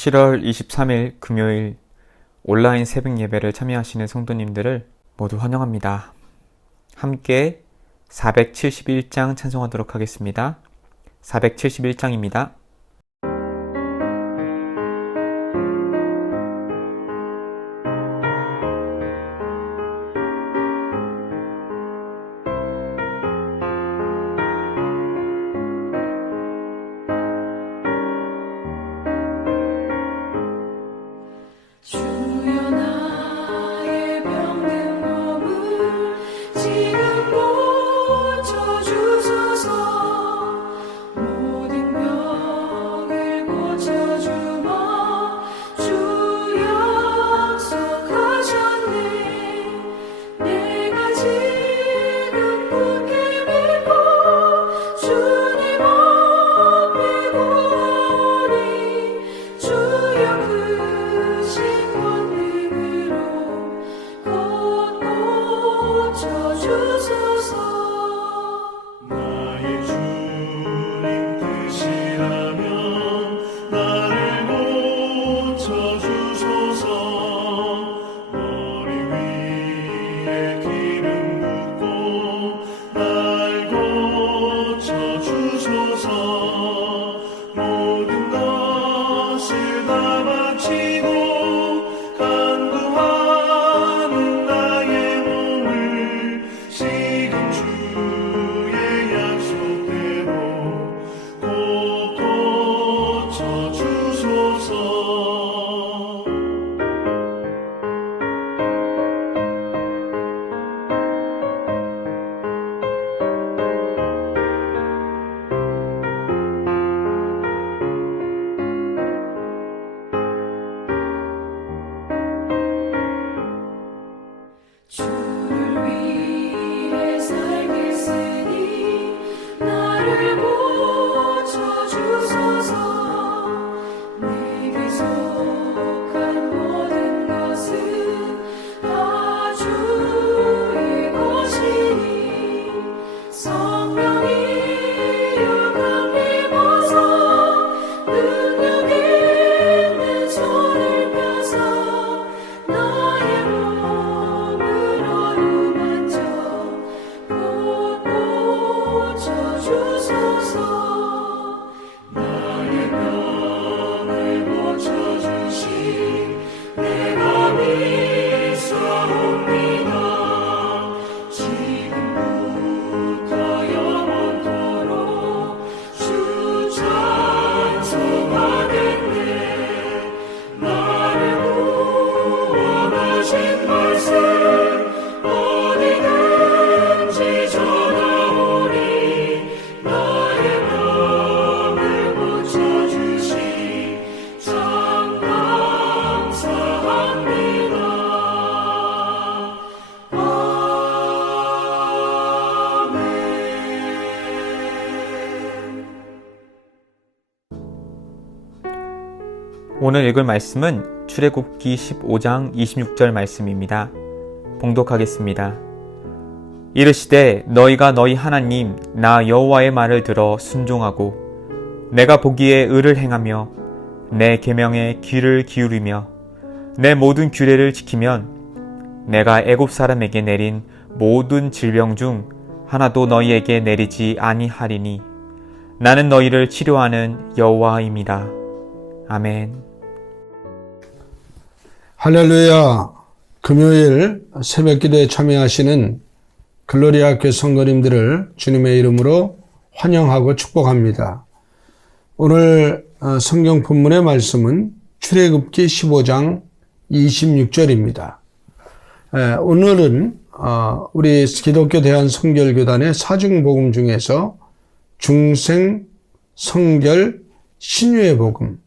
7월 23일 금요일 온라인 새벽 예배를 참여하시는 성도님들을 모두 환영합니다. 함께 471장 찬송하도록 하겠습니다. 471장입니다. 오늘 읽을 말씀은 출애굽기 15장 26절 말씀입니다. 봉독하겠습니다. 이르시되 너희가 너희 하나님 나 여호와의 말을 들어 순종하고 내가 보기에 의를 행하며 내 계명에 귀를 기울이며 내 모든 규례를 지키면 내가 애굽 사람에게 내린 모든 질병 중 하나도 너희에게 내리지 아니하리니 나는 너희를 치료하는 여호와임이라. 아멘. 할렐루야. 금요일 새벽기도에 참여하시는 글로리아 교회 성도님들을 주님의 이름으로 환영하고 축복합니다. 오늘 성경 본문의 말씀은 출애굽기 15장 26절입니다. 오늘은 우리 기독교 대한성결교단의 사중복음 중에서 중생, 성결, 신유의 복음,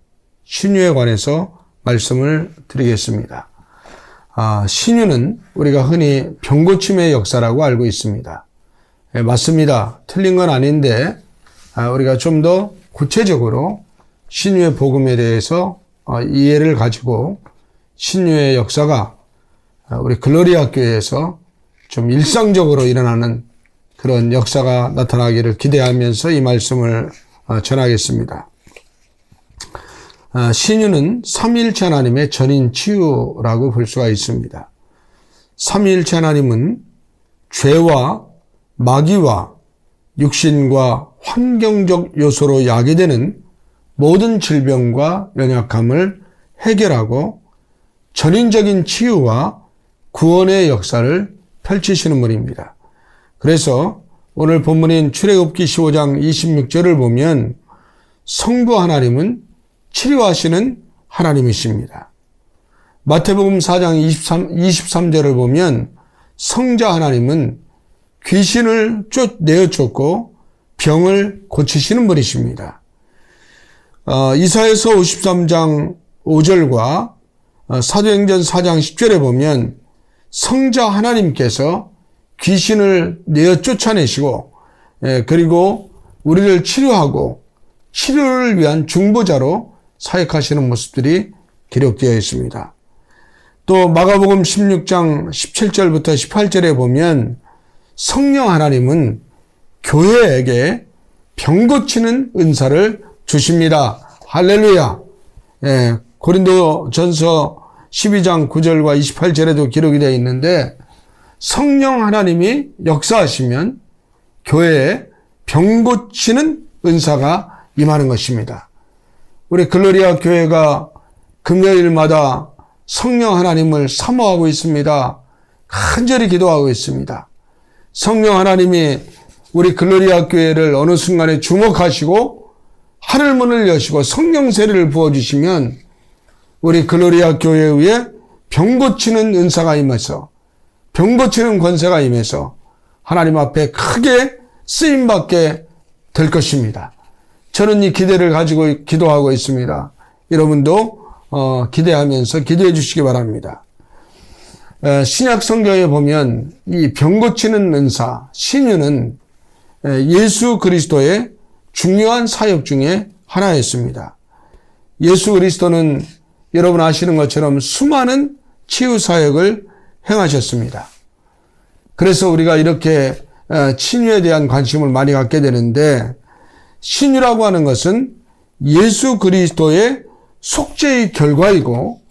신유에 관해서 말씀을 드리겠습니다. 신유는 우리가 흔히 병고침의 역사라고 알고 있습니다. 맞습니다. 틀린 건 아닌데 우리가 좀 더 구체적으로 신유의 복음에 대해서 이해를 가지고 신유의 역사가 우리 글로리아 교회에서 좀 일상적으로 일어나는 그런 역사가 나타나기를 기대하면서 이 말씀을 전하겠습니다. 신유는 삼위일체 하나님의 전인 치유라고 볼 수가 있습니다. 삼위일체 하나님은 죄와 마귀와 육신과 환경적 요소로 야기되는 모든 질병과 연약함을 해결하고 전인적인 치유와 구원의 역사를 펼치시는 분입니다. 그래서 오늘 본문인 출애굽기 15장 26절을 보면 성부 하나님은 치료하시는 하나님이십니다. 마태복음 4장 23절을 보면 성자 하나님은 귀신을 내어쫓고 병을 고치시는 분이십니다. 이사야서 53장 5절과 사도행전 4장 10절에 보면 성자 하나님께서 귀신을 내어 쫓아내시고 그리고 우리를 치료하고 치료를 위한 중보자로 사역하시는 모습들이 기록되어 있습니다. 또 마가복음 16장 17절부터 18절에 보면 성령 하나님은 교회에게 병 고치는 은사를 주십니다. 할렐루야. 고린도전서 12장 9절과 28절에도 기록이 되어 있는데 성령 하나님이 역사하시면 교회에 병 고치는 은사가 임하는 것입니다. 우리 글로리아 교회가 금요일마다 성령 하나님을 사모하고 있습니다. 간절히 기도하고 있습니다. 성령 하나님이 우리 글로리아 교회를 어느 순간에 주목하시고 하늘문을 여시고 성령 세례를 부어주시면 우리 글로리아 교회 위에 병 고치는 은사가 임해서 병 고치는 권세가 임해서 하나님 앞에 크게 쓰임받게 될 것입니다. 저는 이 기대를 가지고 기도하고 있습니다. 여러분도 기대하면서 기도해 주시기 바랍니다. 신약 성경에 보면 이 병 고치는 은사, 신유는 예수 그리스도의 중요한 사역 중에 하나였습니다. 예수 그리스도는 여러분 아시는 것처럼 수많은 치유 사역을 행하셨습니다. 그래서 우리가 이렇게 신유에 대한 관심을 많이 갖게 되는데 신유라고 하는 것은 예수 그리스도의 속죄의 결과이고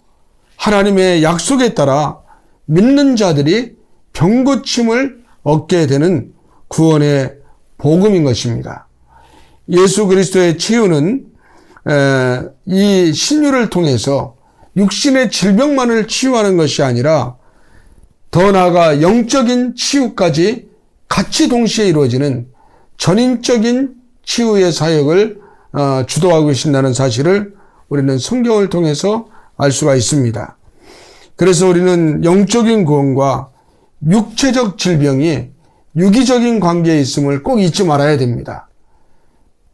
하나님의 약속에 따라 믿는 자들이 병 고침을 얻게 되는 구원의 복음인 것입니다. 예수 그리스도의 치유는 이 신유를 통해서 육신의 질병만을 치유하는 것이 아니라 더 나아가 영적인 치유까지 같이 동시에 이루어지는 전인적인 치유의 사역을 주도하고 계신다는 사실을 우리는 성경을 통해서 알 수가 있습니다. 그래서 우리는 영적인 구원과 육체적 질병이 유기적인 관계에 있음을 꼭 잊지 말아야 됩니다.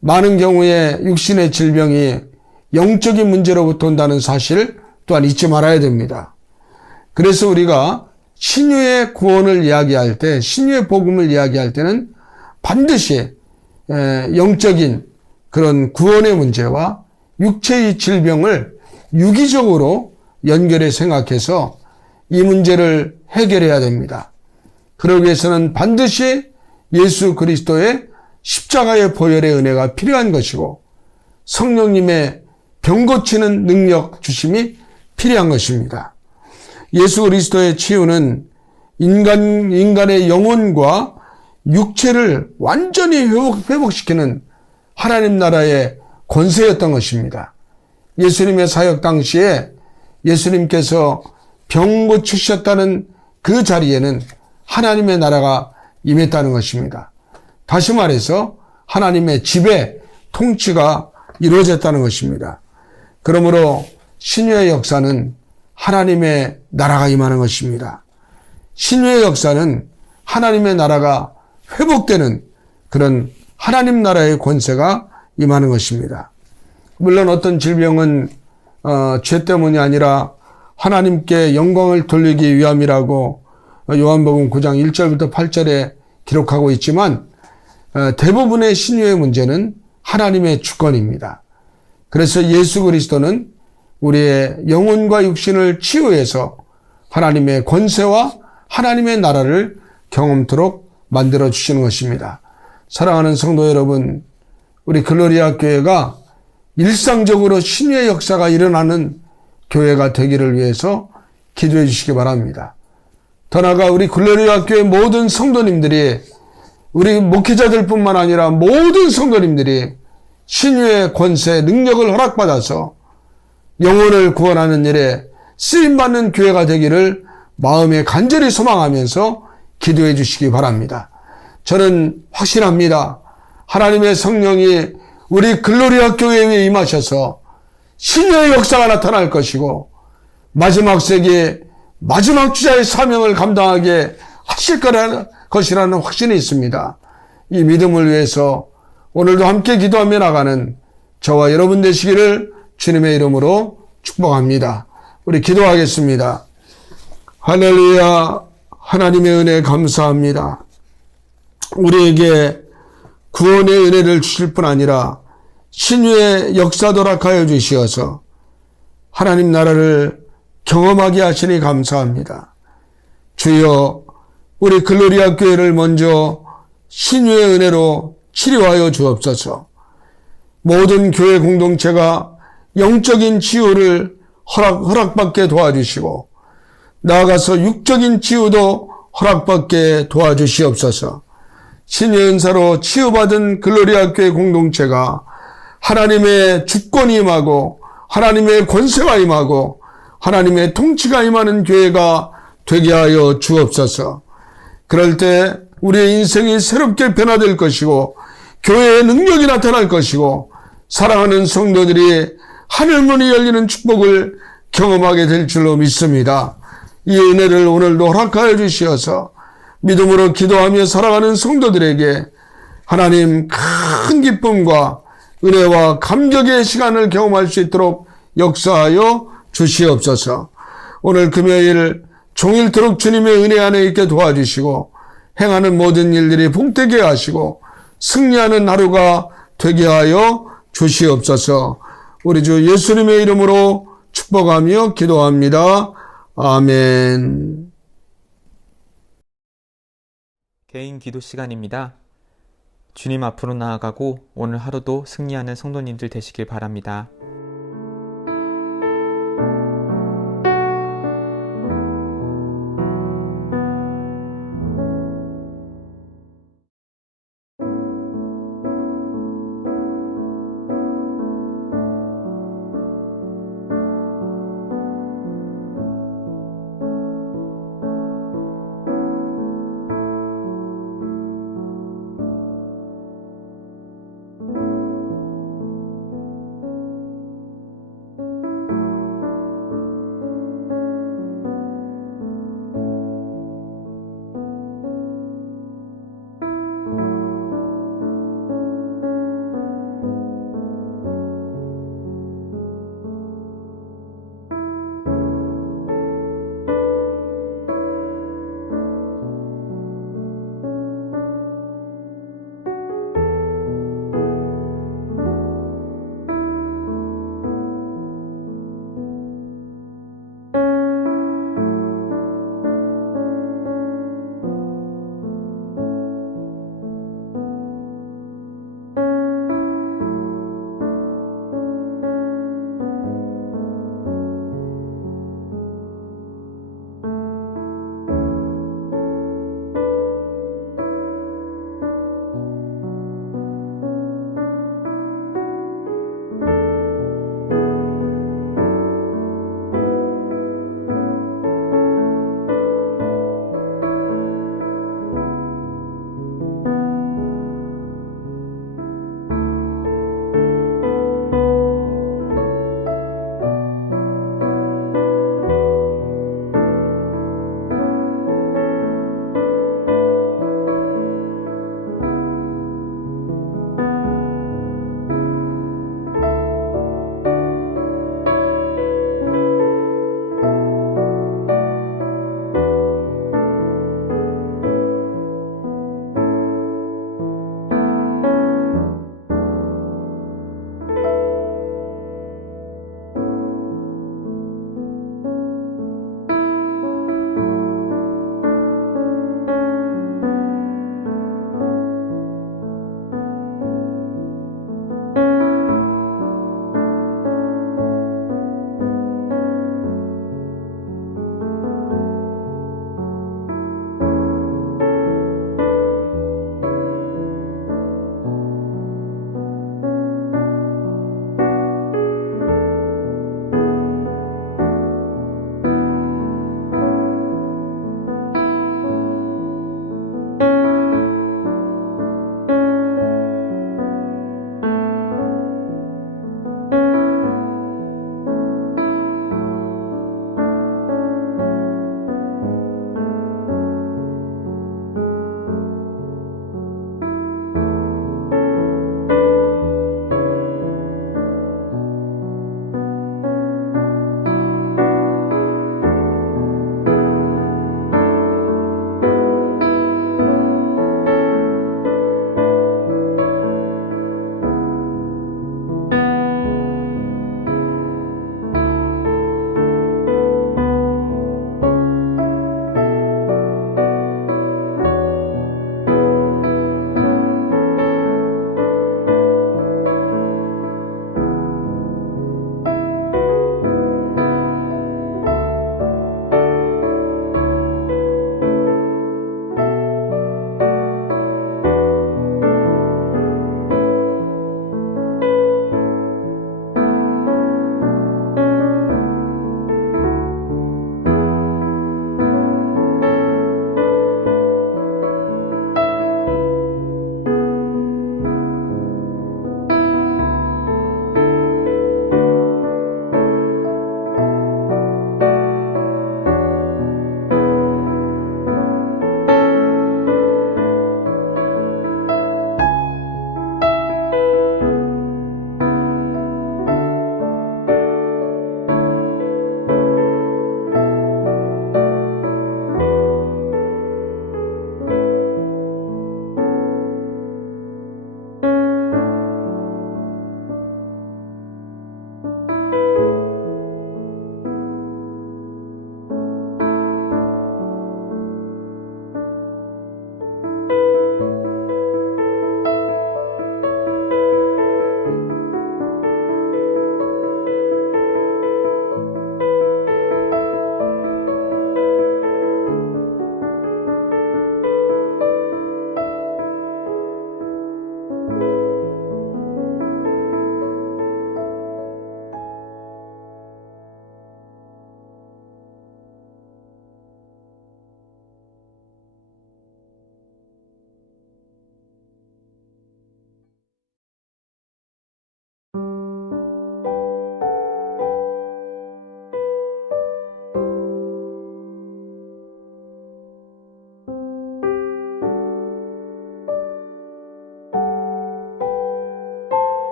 많은 경우에 육신의 질병이 영적인 문제로부터 온다는 사실 또한 잊지 말아야 됩니다. 그래서 우리가 신유의 구원을 이야기할 때, 신유의 복음을 이야기할 때는 반드시 영적인 그런 구원의 문제와 육체의 질병을 유기적으로 연결해 생각해서 이 문제를 해결해야 됩니다. 그러기 위해서는 반드시 예수 그리스도의 십자가의 보혈의 은혜가 필요한 것이고 성령님의 병 고치는 능력 주심이 필요한 것입니다. 예수 그리스도의 치유는 인간의 영혼과 육체를 완전히 회복시키는 하나님 나라의 권세였던 것입니다. 예수님의 사역 당시에 예수님께서 병 고치셨다는 그 자리에는 하나님의 나라가 임했다는 것입니다. 다시 말해서 하나님의 지배, 통치가 이루어졌다는 것입니다. 그러므로 신유의 역사는 하나님의 나라가 임하는 것입니다. 신유의 역사는 하나님의 나라가 회복되는 그런 하나님 나라의 권세가 임하는 것입니다. 물론 어떤 질병은 죄 때문이 아니라 하나님께 영광을 돌리기 위함이라고 요한복음 9장 1절부터 8절에 기록하고 있지만 대부분의 신유의 문제는 하나님의 주권입니다. 그래서 예수 그리스도는 우리의 영혼과 육신을 치유해서 하나님의 권세와 하나님의 나라를 경험토록 만들어 주시는 것입니다. 사랑하는 성도 여러분, 우리 글로리아 교회가 일상적으로 신유의 역사가 일어나는 교회가 되기를 위해서 기도해 주시기 바랍니다. 더 나아가 우리 글로리아 교회 모든 성도님들이, 우리 목회자들 뿐만 아니라 모든 성도님들이 신유의 권세, 능력을 허락받아서 영혼을 구원하는 일에 쓰임받는 교회가 되기를 마음에 간절히 소망하면서 기도해 주시기 바랍니다. 저는 확신합니다. 하나님의 성령이 우리 글로리아 교회에 임하셔서 신유의 역사가 나타날 것이고 마지막 세기에 마지막 주자의 사명을 감당하게 하실 것이라는 확신이 있습니다. 이 믿음을 위해서 오늘도 함께 기도하며 나가는 저와 여러분 되시기를 주님의 이름으로 축복합니다. 우리 기도하겠습니다. 할렐루야. 하나님의 은혜 감사합니다. 우리에게 구원의 은혜를 주실 뿐 아니라 신유의 역사도 허락하여 주시어서 하나님 나라를 경험하게 하시니 감사합니다. 주여, 우리 글로리아 교회를 먼저 신유의 은혜로 치료하여 주옵소서. 모든 교회 공동체가 영적인 치유를 허락받게 도와주시고 나아가서 육적인 치유도 허락받게 도와주시옵소서. 신의 은사로 치유받은 글로리아 교회 공동체가 하나님의 주권이 임하고 하나님의 권세가 임하고 하나님의 통치가 임하는 교회가 되게 하여 주옵소서. 그럴 때 우리의 인생이 새롭게 변화될 것이고 교회의 능력이 나타날 것이고 사랑하는 성도들이 하늘문이 열리는 축복을 경험하게 될 줄로 믿습니다. 이 은혜를 오늘도 허락하여 주시어서 믿음으로 기도하며 살아가는 성도들에게 하나님 큰 기쁨과 은혜와 감격의 시간을 경험할 수 있도록 역사하여 주시옵소서. 오늘 금요일 종일토록 주님의 은혜 안에 있게 도와주시고 행하는 모든 일들이 복되게 하시고 승리하는 하루가 되게 하여 주시옵소서. 우리 주 예수님의 이름으로 축복하며 기도합니다. 아멘. 개인 기도 시간입니다. 주님 앞으로 나아가고 오늘 하루도 승리하는 성도님들 되시길 바랍니다.